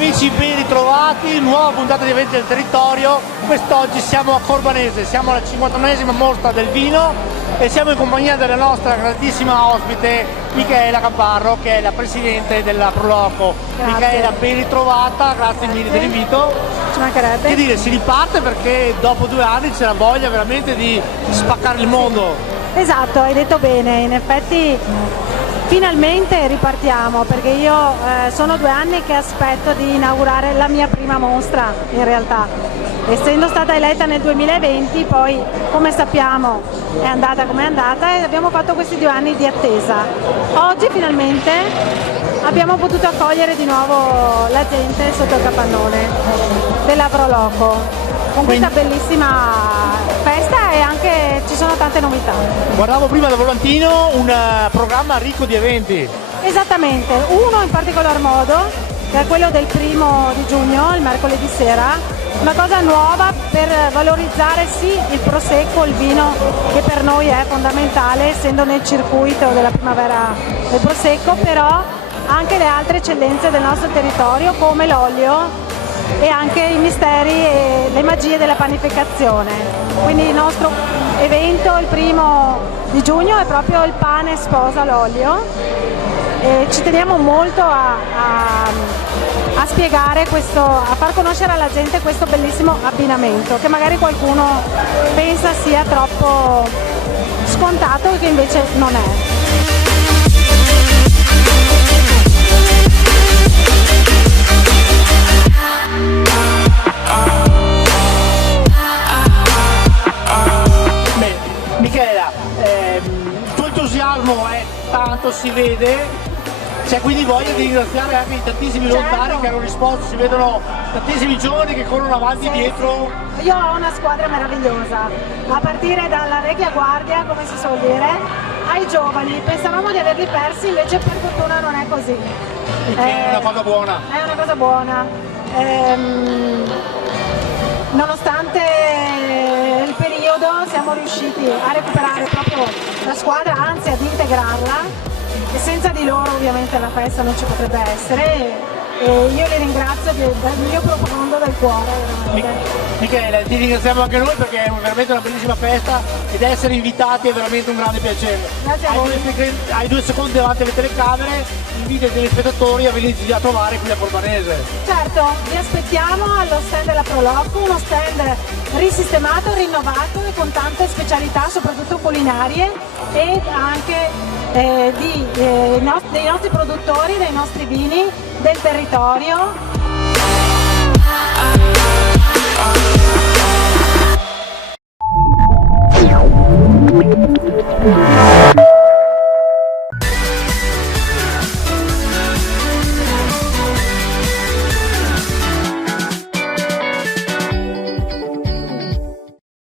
amici, ben ritrovati, nuova puntata di Eventi del Territorio. Quest'oggi siamo a Corbanese, siamo alla 51esima mostra del vino e siamo in compagnia della nostra grandissima ospite Michaela Caparro, che è la presidente della Proloco. Grazie. Michaela, ben ritrovata, grazie mille dell'invito. Ci mancherebbe. Che dire, si riparte perché dopo 2 anni c'è la voglia veramente di spaccare il mondo. Esatto, hai detto bene, in effetti finalmente ripartiamo, perché io sono 2 anni che aspetto di inaugurare la mia prima mostra, in realtà. Essendo stata eletta nel 2020, poi come sappiamo è andata come è andata e abbiamo fatto questi 2 anni di attesa. Oggi finalmente abbiamo potuto accogliere di nuovo la gente sotto il capannone della Proloco con questa bellissima festa e anche ci sono tante novità. Guardavo prima da volantino un programma ricco di eventi. Esattamente, uno in particolar modo, che è quello del 1° di giugno, il mercoledì sera, una cosa nuova per valorizzare sì il prosecco, il vino che per noi è fondamentale, essendo nel circuito della primavera del prosecco, però anche le altre eccellenze del nostro territorio come l'olio e anche i misteri e le magie della panificazione. Quindi il nostro evento il 1° di giugno è proprio il pane sposa l'olio e ci teniamo molto a spiegare questo, a far conoscere alla gente questo bellissimo abbinamento che magari qualcuno pensa sia troppo scontato e che invece non è. Michela, il tuo entusiasmo è tanto, si vede, c'è quindi voglia di ringraziare anche i tantissimi volontari che hanno risposto, si vedono tantissimi giovani che corrono avanti e dietro. Io ho una squadra meravigliosa, a partire dalla Regia Guardia, come si suol dire, ai giovani. Pensavamo di averli persi, invece per fortuna non è così. È una cosa buona. È una cosa buona. Nonostante il periodo siamo riusciti a recuperare proprio la squadra, anzi ad integrarla, e senza di loro ovviamente la festa non ci potrebbe essere e io li ringrazio dal mio profondo del cuore veramente. Michela, ti ringraziamo anche noi perché è veramente una bellissima festa ed essere invitati è veramente un grande piacere. Grazie a voi. Hai 2 secondi davanti alle telecamere, invita i telespettatori a venirci a trovare qui a Corbanese. Certo, vi aspettiamo allo stand della Proloco, uno stand risistemato, rinnovato e con tante specialità, soprattutto culinarie e anche dei nostri produttori, dei nostri vini, del territorio